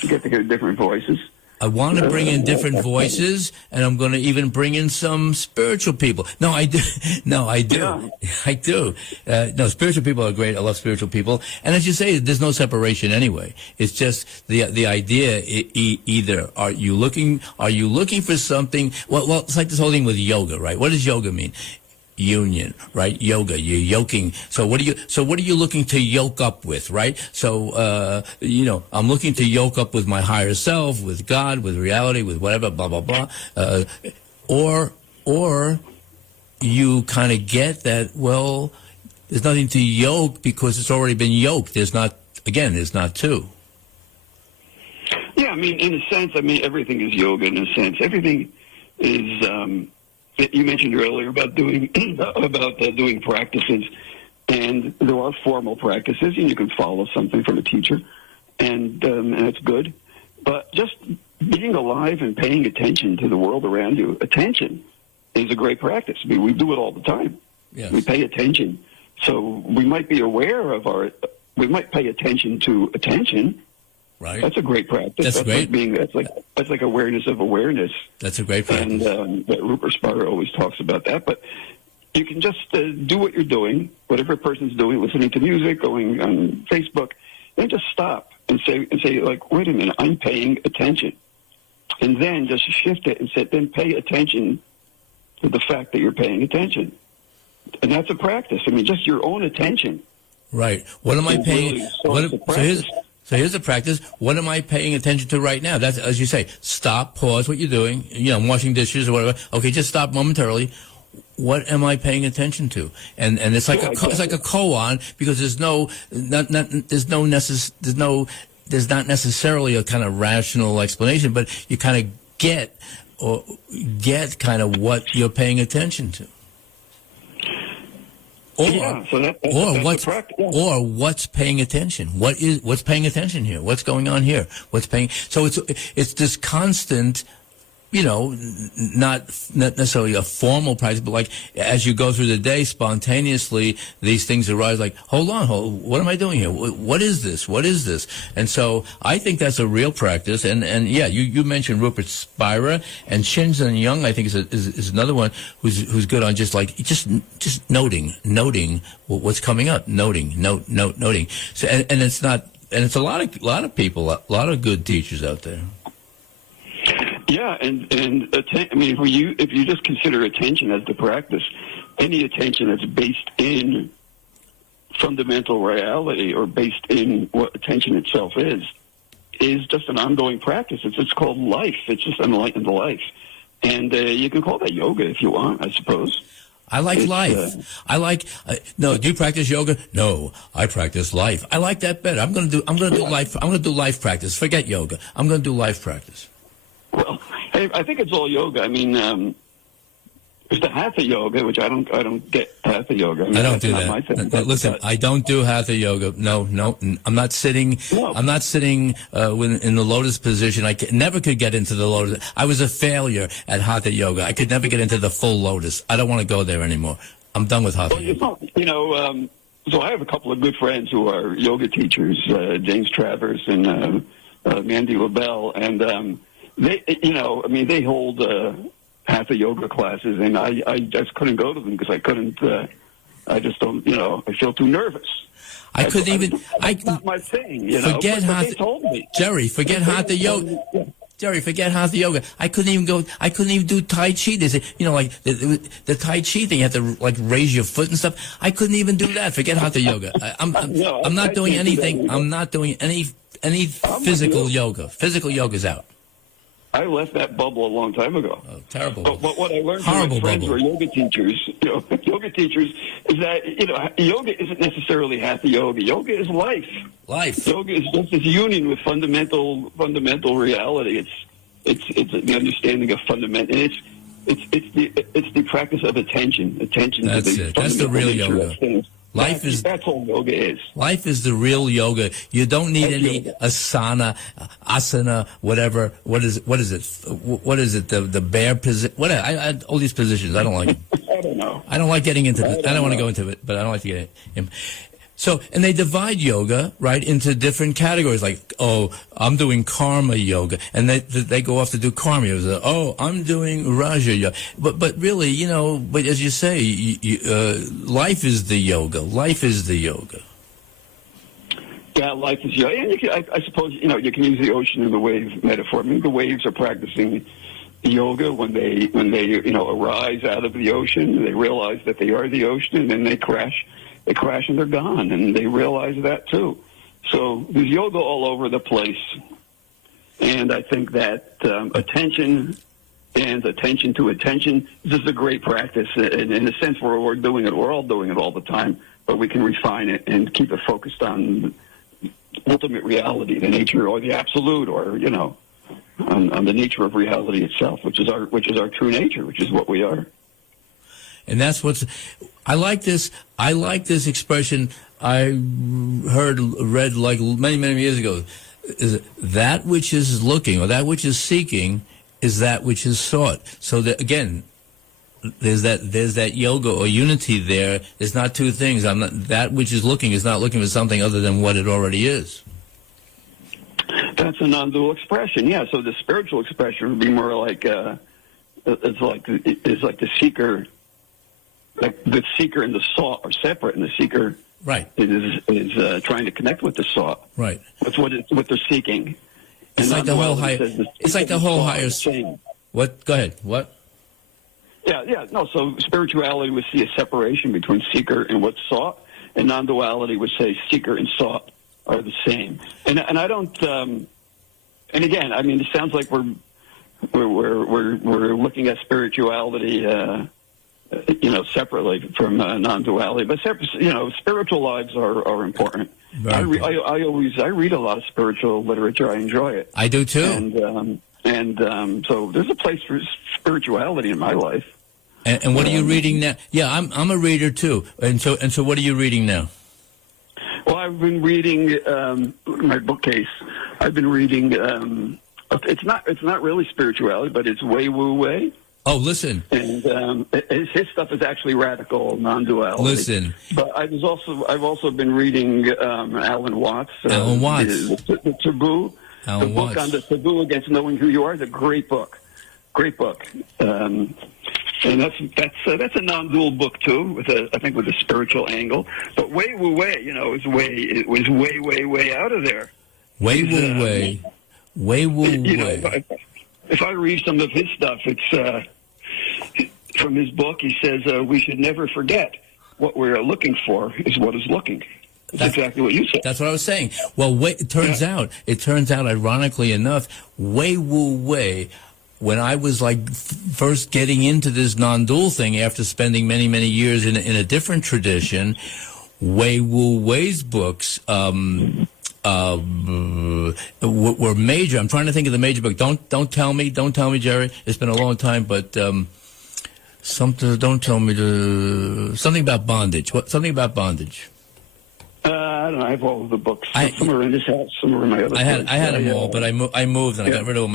you get to hear different voices. I want to bring in different voices, and I'm going to even bring in some spiritual people. No, I do. No, I do. Yeah. I do. No, spiritual people are great. I love spiritual people. And as you say, there's no separation anyway. It's just the idea. Either are you looking for something? Well, it's like this whole thing with yoga, right? What does yoga mean? Union, right? Yoga, you're yoking. So what are you looking to yoke up with, right? So, I'm looking to yoke up with my higher self, with God, with reality, with whatever, blah, blah, blah. Or you kind of get that, well, there's nothing to yoke because it's already been yoked. There's not two. Yeah, I mean, in a sense, everything is yoga in a sense. Everything is, you mentioned earlier about doing practices, and there are formal practices, and you can follow something from a teacher, and it's good. But just being alive and paying attention to the world around you, attention is a great practice. I mean, we do it all the time. Yes. We pay attention, so we might be aware of we might pay attention to attention. Right. That's a great practice. That's great. That's like awareness of awareness. That's a great practice. And Rupert Spira always talks about that. But you can just do what you're doing, whatever a person's doing, listening to music, going on Facebook, then just stop and say, like, wait a minute, I'm paying attention. And then just shift it and say, then pay attention to the fact that you're paying attention. And that's a practice. I mean, just your own attention. Right. What am I paying? So here's the practice. What am I paying attention to right now? That's, as you say, stop, pause what you're doing. I'm washing dishes or whatever. Okay, just stop momentarily. What am I paying attention to? And it's like it's like a koan, because there's not necessarily a kind of rational explanation, but you kind of get kind of what you're paying attention to. Or what's paying attention? What's paying attention here? What's going on here? So it's this constant, not necessarily a formal practice, but like as you go through the day, spontaneously these things arise. Like, hold on, what am I doing here? What is this? What is this? And so I think that's a real practice. And yeah, you mentioned Rupert Spira, and Shinzen Young, I think is another one who's good on just noting what's coming up, noting. So and it's not, and it's a lot of people, a lot of good teachers out there. Yeah, and if you just consider attention as the practice, any attention that's based in fundamental reality or based in what attention itself is just an ongoing practice. It's called life. It's just enlightened life, and you can call that yoga if you want, I suppose. I like life. No. Do you practice yoga? No, I practice life. I like that better. I'm going to do life. I'm going to do life practice. Forget yoga. I'm going to do life practice. Well, hey, I think it's all yoga. I mean, there's the hatha yoga, which I don't get hatha yoga. I don't do that. Listen, I don't do hatha yoga. No, I'm not sitting. No. I'm not sitting in the lotus position. I never could get into the lotus. I was a failure at hatha yoga. I could never get into the full lotus. I don't want to go there anymore. I'm done with hatha yoga. So I have a couple of good friends who are yoga teachers, James Travers and Mandy LaBelle, and they hold hatha yoga classes, and I just couldn't go to them because I couldn't I just don't, I feel too nervous. It's not my thing, Forget but they told me. Jerry, forget hatha yoga. Jerry, forget hatha yoga. I couldn't even do Tai Chi. They say, like the Tai Chi thing, you have to like raise your foot and stuff. I couldn't even do that. Forget hatha yoga. I'm not doing anything. I'm not doing any physical yoga. Physical yoga's out. I left that bubble a long time ago. Oh, terrible. But what I learned from my friends who are yoga teachers, yoga teachers, is that, yoga isn't necessarily hatha yoga. Yoga is life. Life. Yoga is just this union with fundamental reality. It's the understanding of fundamental. It's the practice of attention. Attention That's to the it. That's the real yoga. That's all yoga is. Life is the real yoga. You don't need any asana, whatever. What is it? What is it? The bear position? What? All these positions. I don't like them. I don't know. I don't like getting into it. I don't want to go into it, but I don't like to get in. So, and they divide yoga, right, into different categories, like, I'm doing karma yoga, and they go off to do karma yoga. I'm doing Raja yoga. But really, but as you say, life is the yoga. Life is the yoga. Yeah, life is yoga. And I suppose, you can use the ocean and the wave metaphor. I mean, the waves are practicing yoga when they arise out of the ocean. They realize that they are the ocean, and then they crash. They crash and they're gone, and they realize that too. So there's yoga all over the place. And I think that attention and attention to attention is just a great practice. And in a sense, we're all doing it all the time, but we can refine it and keep it focused on ultimate reality, the nature or the absolute, or, on the nature of reality itself, which is our true nature, which is what we are. And that's I like this expression I read like many, many years ago. Is that which is looking or that which is seeking is that which is sought. So that, again, there's that yoga or unity there. There's not two things. That which is looking is not looking for something other than what it already is. That's a non-dual expression, yeah. So the spiritual expression would be more like it's like the seeker. Like the seeker and the sought are separate, and the seeker is trying to connect with the sought. Right. That's what they're seeking. It's like the whole higher. It's like the whole higher. What? Go ahead. What? Yeah. No. So spirituality would see a separation between seeker and what's sought, and non-duality would say seeker and sought are the same. And I don't. And again, I mean, it sounds like we're looking at spirituality. Separately from non-duality, but spiritual lives are important. I read a lot of spiritual literature. I enjoy it. I do too. And so there's a place for spirituality in my life. And what are you reading now? Yeah, I'm a reader too. And so what are you reading now? Well, I've been reading my bookcase. I've been reading. It's not really spirituality, but it's Wei Wu Wei. Oh, listen. And his stuff is actually radical non-duality. Listen. But I've also been reading Alan Watts. Alan Watts. The Taboo. Alan the book Watts. on the taboo against knowing who you are is a great book. Great book. And that's a non-dual book too, I think with a spiritual angle. But Wei Wu Wei, it was way out of there. Wei Wu Wei. Wei Wu Wei. If I read some of his stuff, it's from his book. He says we should never forget what we're looking for is what is looking. That's exactly what you said. That's what I was saying. Well, it turns out, ironically enough, Wei Wu Wei, when I was first getting into this non-dual thing after spending many, many years in a different tradition, Wei Wu Wei's books were major. I'm trying to think of the major book. Don't tell me, Jerry. It's been a long time, but don't tell me something about bondage. Something about bondage. I don't know. I have all of the books. Some are in this house. Some are in my other. I had them all, but I moved and I got rid of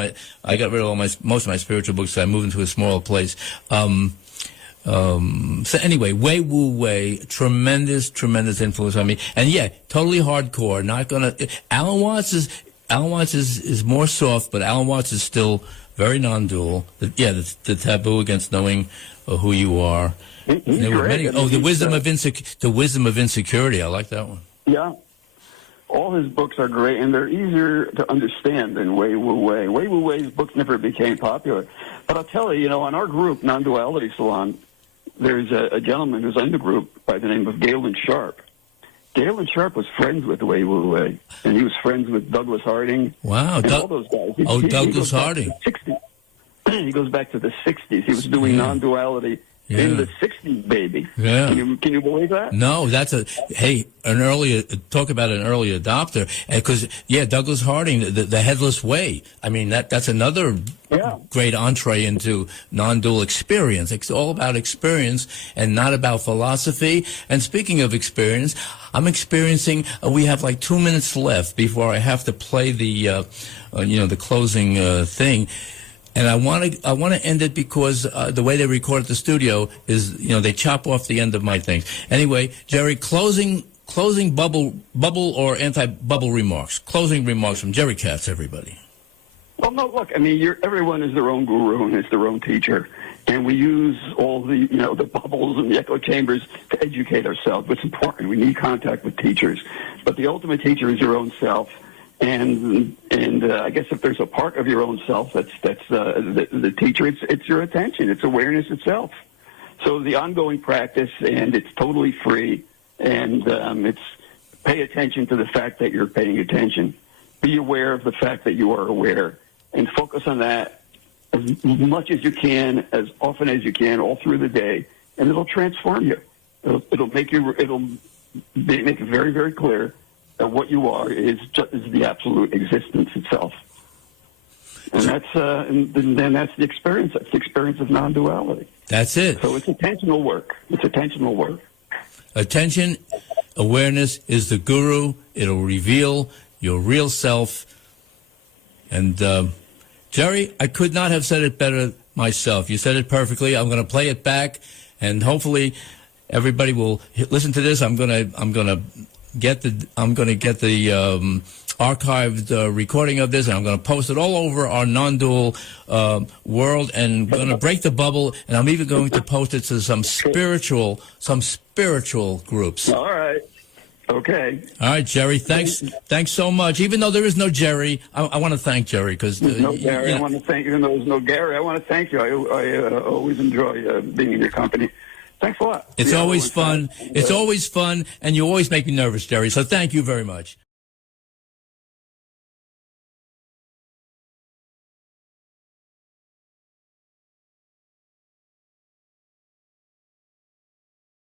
most of my spiritual books. So I moved into a smaller place. So anyway, Wei Wu Wei, tremendous influence on me, and yeah, totally hardcore. Not gonna. Alan Watts is more soft, but Alan Watts is still very non-dual. The taboo against knowing who you are. There were many, the wisdom of insecurity. I like that one. Yeah. All his books are great, and they're easier to understand than Wei Wu Wei. Wei Wu Wei's books never became popular. But I'll tell you, on our group, Nonduality Salon, there's a gentleman who's in the group by the name of Galen Sharp. Galen Sharp was friends with Wei Wu Wei, and he was friends with Douglas Harding. Wow. And all those guys. Douglas Harding. He goes back to the 60s. He was doing non-duality in the 60s, baby. Yeah. Can you believe that? No, that's talk about an early adopter. Because, Douglas Harding, the Headless Way. I mean, that's another great entree into non-dual experience. It's all about experience and not about philosophy. And speaking of experience, I'm experiencing, we have like 2 minutes left before I have to play the closing thing. And I want to end it because the way they record at the studio is, they chop off the end of my things. Anyway, Jerry, closing bubble or anti-bubble remarks. Closing remarks from Jerry Katz, everybody. Well, no, look, I mean, everyone is their own guru and is their own teacher. And we use all the, the bubbles and the echo chambers to educate ourselves. It's important. We need contact with teachers. But the ultimate teacher is your own self. And I guess if there's a part of your own self that's the teacher, it's your attention. It's awareness itself. So the ongoing practice, and it's totally free, and it's pay attention to the fact that you're paying attention. Be aware of the fact that you are aware, and focus on that as much as you can, as often as you can, all through the day, and it'll transform you. It'll make it very, very clear that what you are is the absolute existence itself. And then that's the experience. That's the experience of non-duality. That's it. So it's attentional work. Attention, awareness is the guru. It'll reveal your real self. And Jerry, I could not have said it better myself. You said it perfectly. I'm going to play it back, and hopefully everybody will listen to this. I'm going to get the archived recording of this, and I'm going to post it all over our non-dual world, and going to break the bubble, and I'm even going to post it to some spiritual groups. All right. Okay. All right, Jerry. Thanks so much. Even though there is no Jerry, I want to thank Jerry because no Gary. I want to thank you. Even though there's no Gary, I want to thank you. I always enjoy being in your company. Thanks a lot. It's always fun. It's always fun, and you always make me nervous, Jerry. So thank you very much.